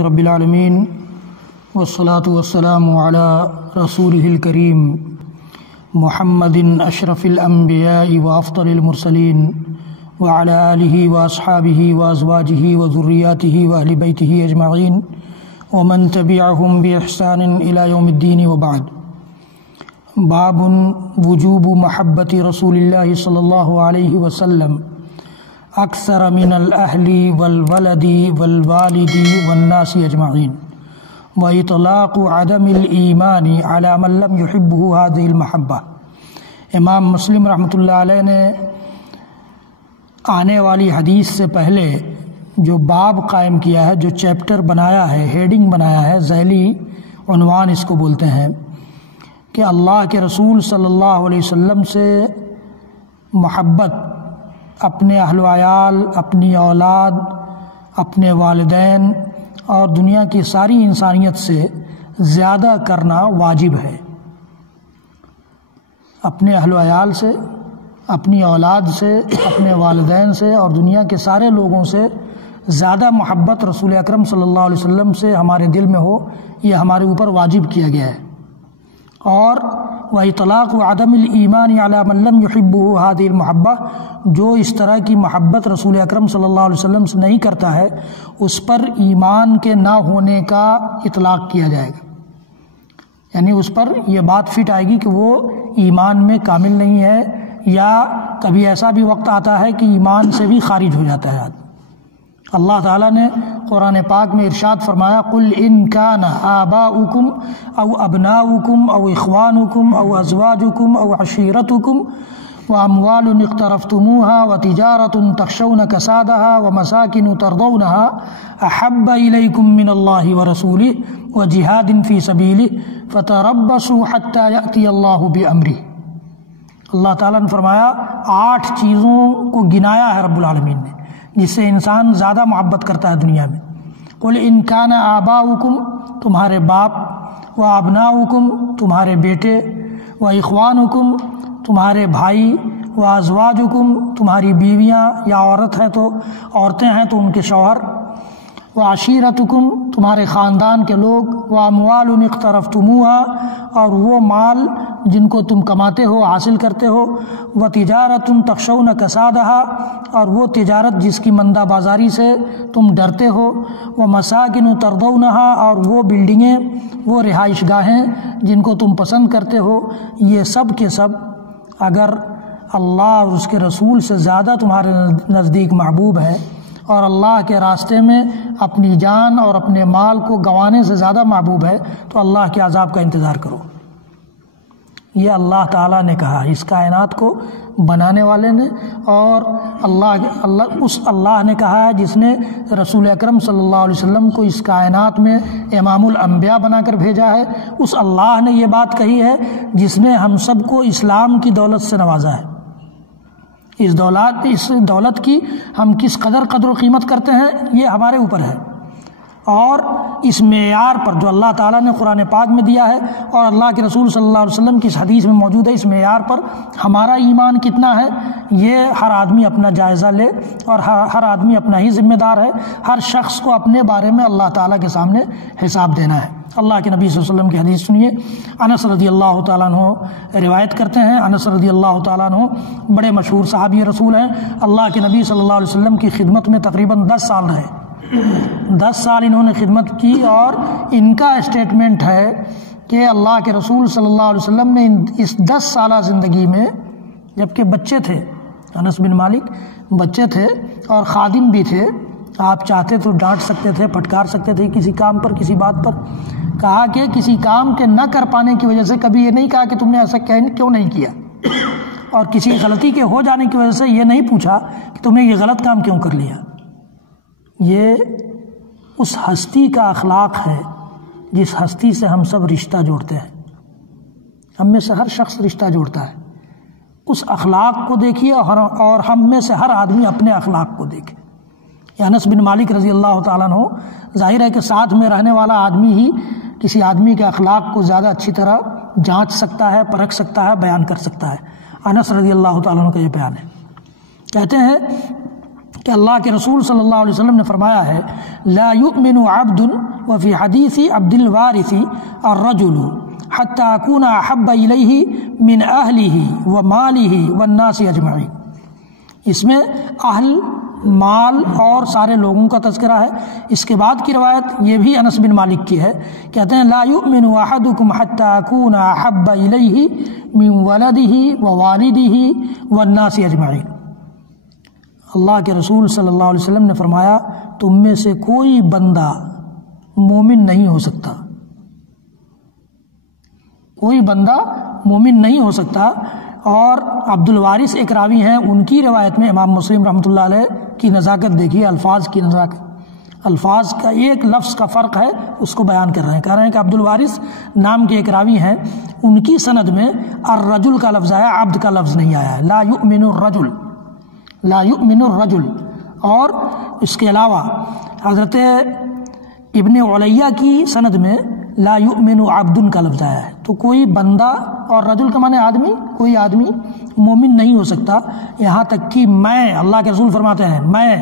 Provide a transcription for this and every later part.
للہ رب العالمین والصلاة والسلام علی رسولہ الکریم محمد اشرف الانبیاء وافضل المرسلین وعلی آلہ واصحابہ وازواجہ وذریاتہ واہل بیتہ اجمعین ومن تبعہم بإحسان الی یوم الدین وبعد۔ باب وجوب محبت رسول اللہ صلی اللہ علیہ وسلم اکثر من الاہل والولد والوالد والناس اجمعین واطلاق عدم الایمان علی من لم یحبہ هذه المحبہ۔ امام مسلم رحمۃ اللہ علیہ نے آنے والی حدیث سے پہلے جو باب قائم کیا ہے، جو چیپٹر بنایا ہے، ہیڈنگ بنایا ہے، ذیلی عنوان اس کو بولتے ہیں کہ اللہ کے رسول صلی اللہ علیہ وسلم سے محبت اپنے اہل و عیال، اپنی اولاد، اپنے والدین اور دنیا کی ساری انسانیت سے زیادہ کرنا واجب ہے۔ اپنے اہل و عیال سے، اپنی اولاد سے، اپنے والدین سے اور دنیا کے سارے لوگوں سے زیادہ محبت رسول اکرم صلی اللہ علیہ وسلم سے ہمارے دل میں ہو، یہ ہمارے اوپر واجب کیا گیا ہے۔ اور وَإِطْلَاقُ عَدَمِ الْإِيمَانِ عَلَى مَن لَّمْ يُحِبُّهُ هَذِهِ الْمَحَبَّةِ، جو اس طرح کی محبت رسول اکرم صلی اللہ علیہ وسلم سے نہیں کرتا ہے، اس پر ایمان کے نہ ہونے کا اطلاق کیا جائے گا، یعنی اس پر یہ بات فٹ آئے گی کہ وہ ایمان میں کامل نہیں ہے، یا کبھی ایسا بھی وقت آتا ہے کہ ایمان سے بھی خارج ہو جاتا ہے آدمی۔ اللہ تعالیٰ نے قرآن پاک میں ارشاد فرمایا قُلْ إِن كَانَ آبَاؤُكُمْ أَوْ أَبْنَاؤُكُمْ أَوْ إِخْوَانُكُمْ أَوْ أَزْوَاجُكُمْ أَوْ عَشِيرَتُكُمْ وَأَمْوَالٌ اقْتَرَفْتُمُوهَا وَتِجَارَةٌ تَخْشَوْنَ كَسَادَهَا وَمَسَاكِنُ تَرْضَوْنَهَا أَحَبَّ إِلَيْكُم مِّنَ اللَّهِ وَرَسُولِهِ وَجِهَادٍ فِي سَبِيلِهِ فَتَرَبَّصُوا حَتَّى يَأْتِيَ اللَّهُ بِأَمْرِهِ۔ اللہ تعالیٰ نے فرمایا 8 چیزوں کو گنایا ہے رب العالمین نے جس سے انسان زیادہ محبت کرتا ہے دنیا میں۔ قُلْ إِن كَانَ آبَاؤُكُمْ، تمہارے باپ، وَأَبْنَاؤُكُمْ، تمہارے بیٹے، وَإِخْوَانُكُمْ، تمہارے بھائی، وَأَزْوَاجُكُمْ، تمہاری بیویاں یا عورت ہے تو عورتیں ہیں تو ان کے شوہر، وَعَشِيرَتُكُمْ، تمہارے خاندان کے لوگ، وَأَمْوَالٌ اقْتَرَفْتُمُوهَا، اور وہ مال جن کو تم کماتے ہو، حاصل کرتے ہو، وَتِجَارَةٌ تَخْشَوْنَ كَسَادَهَا، اور وہ تجارت جس کی مندہ بازاری سے تم ڈرتے ہو، وَمَسَاكِنُ تَرْضَوْنَهَا، اور وہ بلڈنگیں، وہ رہائش گاہیں جن کو تم پسند کرتے ہو، یہ سب کے سب اگر اللہ اور اس کے رسول سے زیادہ تمہارے نزدیک محبوب ہے اور اللہ کے راستے میں اپنی جان اور اپنے مال کو گنوانے سے زیادہ محبوب ہے تو اللہ کے عذاب کا انتظار کرو۔ یہ اللہ تعالیٰ نے کہا، اس کائنات کو بنانے والے نے، اور اس اللہ نے کہا ہے جس نے رسول اکرم صلی اللہ علیہ وسلم کو اس کائنات میں امام الانبیاء بنا کر بھیجا ہے، اس اللہ نے یہ بات کہی ہے جس نے ہم سب کو اسلام کی دولت سے نوازا ہے۔ اس دولت کی ہم کس قدر و قیمت کرتے ہیں یہ ہمارے اوپر ہے، اور اس معیار پر جو اللہ تعالیٰ نے قرآن پاک میں دیا ہے اور اللہ کے رسول صلی اللہ علیہ وسلم کی اس حدیث میں موجود ہے، اس معیار پر ہمارا ایمان کتنا ہے یہ ہر آدمی اپنا جائزہ لے، اور ہر آدمی اپنا ہی ذمہ دار ہے۔ ہر شخص کو اپنے بارے میں اللہ تعالیٰ کے سامنے حساب دینا ہے۔ اللہ کے نبی صلی اللہ علیہ وسلم کی حدیث سنیے۔ انس رضی اللہ تعالیٰ عنہ روایت کرتے ہیں، انس رضی اللہ تعالیٰ عنہ بڑے مشہور صحابی رسول ہیں، اللہ کے نبی صلی اللہ علیہ وسلم کی خدمت میں تقریباً 10 سال رہے، 10 سال انہوں نے خدمت کی، اور ان کا اسٹیٹمنٹ ہے کہ اللہ کے رسول صلی اللہ علیہ وسلم نے اس 10 سالہ زندگی میں، جبکہ بچے تھے، انس بن مالک بچے تھے اور خادم بھی تھے، آپ چاہتے تو ڈانٹ سکتے تھے، پھٹکار سکتے تھے کسی کام پر، کسی بات پر، کہا کہ کسی کام کے نہ کر پانے کی وجہ سے کبھی یہ نہیں کہا کہ تم نے ایسا کیوں نہیں کیا، اور کسی غلطی کے ہو جانے کی وجہ سے یہ نہیں پوچھا کہ تم نے یہ غلط کام کیوں کر لیا۔ یہ اس ہستی کا اخلاق ہے جس ہستی سے ہم سب رشتہ جوڑتے ہیں، ہم میں سے ہر شخص رشتہ جوڑتا ہے، اس اخلاق کو دیکھیے، اور ہم میں سے ہر آدمی اپنے اخلاق کو دیکھے۔ انس بن مالک رضی اللہ تعالیٰ عنہ، ظاہر ہے کہ ساتھ میں رہنے والا آدمی ہی کسی آدمی کے اخلاق کو زیادہ اچھی طرح جانچ سکتا ہے، پرکھ سکتا ہے، بیان کر سکتا ہے۔ انس رضی اللہ تعالیٰ عنہ کا یہ بیان ہے، کہتے ہیں کہ اللہ کے رسول صلی اللہ علیہ وسلم نے فرمایا ہے لا یؤمن عبد وفی حدیث عبد الوارث الرجل حتی اکون احب الیہ من اہلہ ومالہ والناس اجمعین. اس میں اہل، مال اور سارے لوگوں کا تذکرہ ہے. اس کے بعد کی روایت یہ بھی انس بن مالک کی ہے، کہتے ہیں لا یؤمن احدکم حتی اکون احب الیہ من ولدہ ووالدہ والناس اجمعین. اللہ کے رسول صلی اللہ علیہ وسلم نے فرمایا تم میں سے کوئی بندہ مومن نہیں ہو سکتا، کوئی بندہ مومن نہیں ہو سکتا. اور عبد الوارث ایک راوی ہیں، ان کی روایت میں امام مسلم رحمۃ اللہ علیہ کی نزاکت دیکھیے، الفاظ کی نزاکت، الفاظ کا ایک لفظ کا فرق ہے، اس کو بیان کر رہے ہیں. کہہ رہے ہیں کہ عبد الوارث نام کے ایک راوی ہیں، ان کی سند میں الرجل کا لفظ آیا، عبد کا لفظ نہیں آیا ہے. لا یؤمن الرجل، لا یؤمن الرجل. اور اس کے علاوہ حضرت ابن علیہ کی سند میں لا یؤمن عبد کا لفظ آیا ہے. تو کوئی بندہ، اور رجل کا معنی آدمی، کوئی آدمی مومن نہیں ہو سکتا، یہاں تک کہ میں، اللہ کے رسول فرماتے ہیں میں،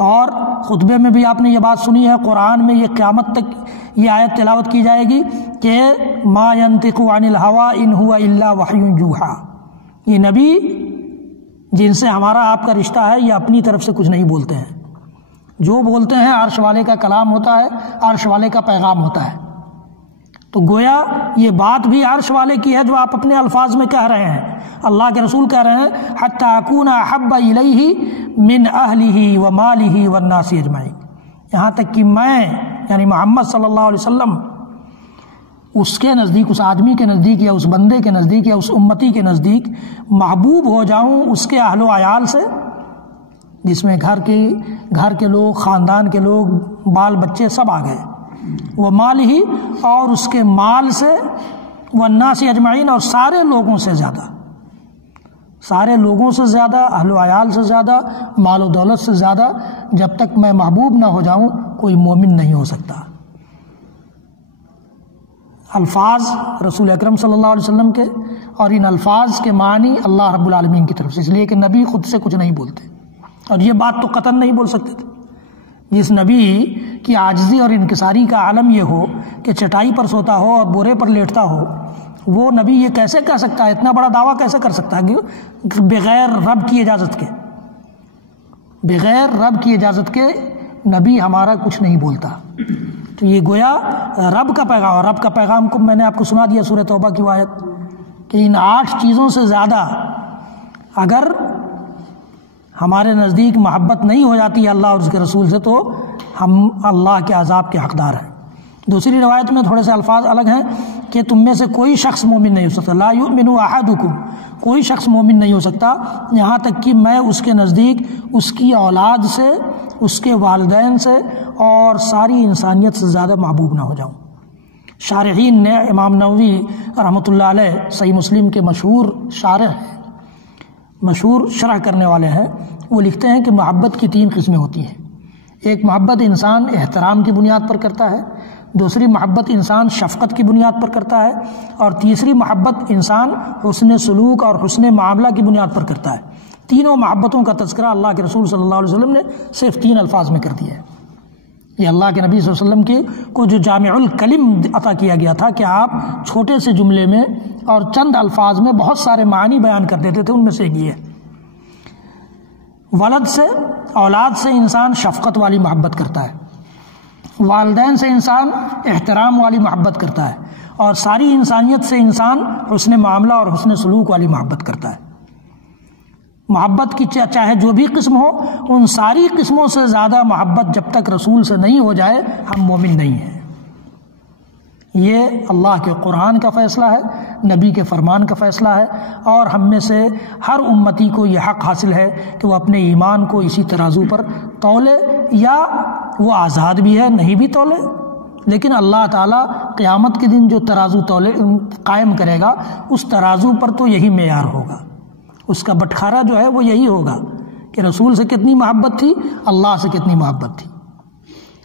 اور خطبے میں بھی آپ نے یہ بات سنی ہے، قرآن میں یہ قیامت تک یہ آیت تلاوت کی جائے گی کہ ما ینطق عن الہوی ان هو الا وحی یوحی. یہ نبی جن سے ہمارا آپ کا رشتہ ہے یہ اپنی طرف سے کچھ نہیں بولتے ہیں، جو بولتے ہیں عرش والے کا کلام ہوتا ہے، عرش والے کا پیغام ہوتا ہے. تو گویا یہ بات بھی عرش والے کی ہے جو آپ اپنے الفاظ میں کہہ رہے ہیں. اللہ کے رسول کہہ رہے ہیں حتی اکون احب الیہ من اہلہ ومالہ والناس اجمعین، یہاں تک کہ میں یعنی محمد صلی اللہ علیہ وسلم اس کے نزدیک، اس آدمی کے نزدیک یا اس بندے کے نزدیک یا اس امتی کے نزدیک محبوب ہو جاؤں اس کے اہل و عیال سے، جس میں گھر کے لوگ، خاندان کے لوگ، بال بچے سب آ گئے، وہ مال ہی، اور اس کے مال سے، والناس اجمعین، اور سارے لوگوں سے زیادہ، سارے لوگوں سے زیادہ، اہل و عیال سے زیادہ، مال و دولت سے زیادہ. جب تک میں محبوب نہ ہو جاؤں کوئی مومن نہیں ہو سکتا. الفاظ رسول اکرم صلی اللہ علیہ وسلم کے، اور ان الفاظ کے معنی اللہ رب العالمین کی طرف سے، اس لیے کہ نبی خود سے کچھ نہیں بولتے، اور یہ بات تو قطعاً نہیں بول سکتے تھے. جس نبی کی عاجزی اور انکساری کا عالم یہ ہو کہ چٹائی پر سوتا ہو اور بورے پر لیٹتا ہو، وہ نبی یہ کیسے کہہ سکتا ہے، اتنا بڑا دعویٰ کیسے کر سکتا ہے کہ بغیر رب کی اجازت کے، بغیر رب کی اجازت کے نبی ہمارا کچھ نہیں بولتا. تو یہ گویا رب کا پیغام، اور رب کا پیغام کو میں نے آپ کو سنا دیا سورہ توبہ کی آیت کہ ان 8 چیزوں سے زیادہ اگر ہمارے نزدیک محبت نہیں ہو جاتی ہے اللہ اور اس کے رسول سے تو ہم اللہ کے عذاب کے حقدار ہیں. دوسری روایت میں تھوڑے سے الفاظ الگ ہیں کہ تم میں سے کوئی شخص مومن نہیں ہو سکتا، لا یؤمن احدکم، کوئی شخص مومن نہیں ہو سکتا یہاں تک کہ میں اس کے نزدیک اس کی اولاد سے، اس کے والدین سے اور ساری انسانیت سے زیادہ محبوب نہ ہو جاؤں. شارحین نے، امام نووی رحمۃ اللہ علیہ صحیح مسلم کے مشہور شارح ہیں، مشہور شرح کرنے والے ہیں، وہ لکھتے ہیں کہ محبت کی 3 قسمیں ہوتی ہیں. ایک محبت انسان احترام کی بنیاد پر کرتا ہے، دوسری محبت انسان شفقت کی بنیاد پر کرتا ہے، اور تیسری محبت انسان حسن سلوک اور حسن معاملہ کی بنیاد پر کرتا ہے. تینوں محبتوں کا تذکرہ اللہ کے رسول صلی اللہ علیہ وسلم نے صرف 3 الفاظ میں کر دیا ہے. یہ اللہ کے نبی صلی اللہ علیہ وسلم کو جو جامع الکلم عطا کیا گیا تھا کہ آپ چھوٹے سے جملے میں اور چند الفاظ میں بہت سارے معنی بیان کر دیتے تھے، ان میں سے ایک یہ ہے. ولد سے، اولاد سے انسان شفقت والی محبت کرتا ہے، والدین سے انسان احترام والی محبت کرتا ہے، اور ساری انسانیت سے انسان حسن معاملہ اور حسن سلوک والی محبت کرتا ہے. محبت کی چاہے جو بھی قسم ہو، ان ساری قسموں سے زیادہ محبت جب تک رسول سے نہیں ہو جائے ہم مومن نہیں ہیں. یہ اللہ کے قرآن کا فیصلہ ہے، نبی کے فرمان کا فیصلہ ہے، اور ہم میں سے ہر امتی کو یہ حق حاصل ہے کہ وہ اپنے ایمان کو اسی ترازو پر تولے، یا وہ آزاد بھی ہے نہیں بھی تولے، لیکن اللہ تعالیٰ قیامت کے دن جو ترازو قائم کرے گا اس ترازو پر تو یہی معیار ہوگا، اس کا بٹخارا جو ہے وہ یہی ہوگا کہ رسول سے کتنی محبت تھی، اللہ سے کتنی محبت تھی.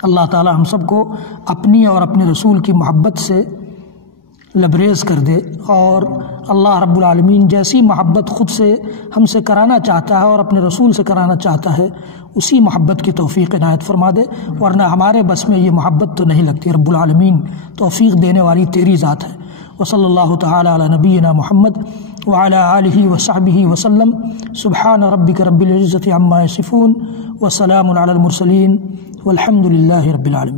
اللہ تعالی ہم سب کو اپنی اور اپنے رسول کی محبت سے لبریز کر دے، اور اللہ رب العالمین جیسی محبت خود سے ہم سے کرانا چاہتا ہے اور اپنے رسول سے کرانا چاہتا ہے اسی محبت کی توفیق عنایت فرما دے، ورنہ ہمارے بس میں یہ محبت تو نہیں لگتی۔ رب العالمین توفیق دینے والی تیری ذات ہے۔ وصلی اللہ تعالی علی نبینا محمد وعلی آلہ وصحبہ وسلم۔ سبحان ربک رب العزۃ عما یصفون وسلام علی المرسلین والحمد للہ رب العالمین۔